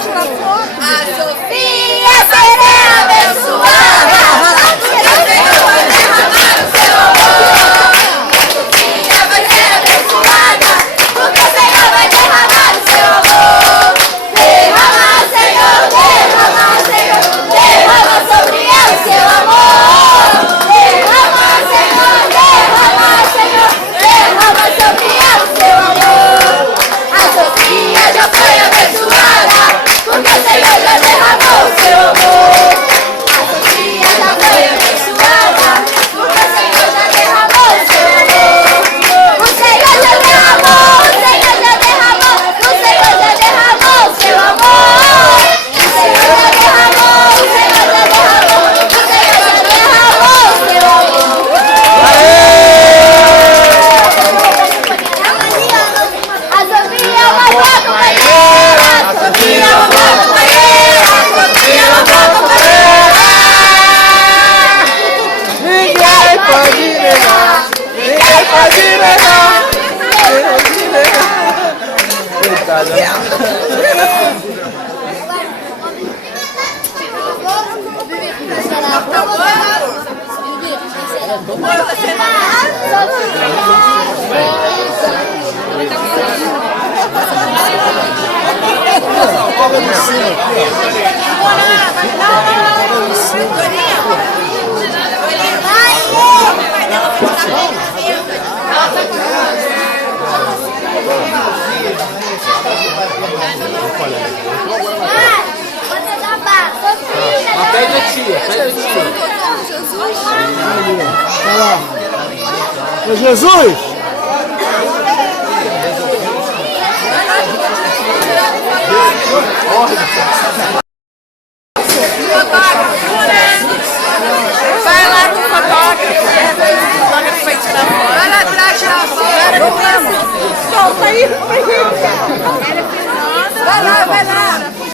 A Sofia será abençoada. O Senhor vai derramar o seu amor. Sofia vai ser abençoada, porque o Senhor vai derramar o seu amor. Derrama, Senhor, derrama, Senhor, derrama sobre ela o seu amor. Derrama, Senhor, derrama, Senhor, derrama sobre ela o seu amor. A Sofia já foi abençoada, porque o Senhor já derramou o seu amor. A Sofia já foi abençoada, porque o Senhor já derramou o seu amor. O Senhor já derramou, o Senhor já derramou, o Senhor já derramou o seu amor. O Senhor já derramou, o Senhor já derramou, o Senhor já derramou o seu amor. A Sofia é uma boa companheira, a Sofia é uma boa companheira, a Sofia é uma boa companheira. Ninguém pode negar, ninguém pode negar, ninguém pode negar. Coitada. Pede a tia, pede a tia. Vai lá. Ô Jesus! Corre!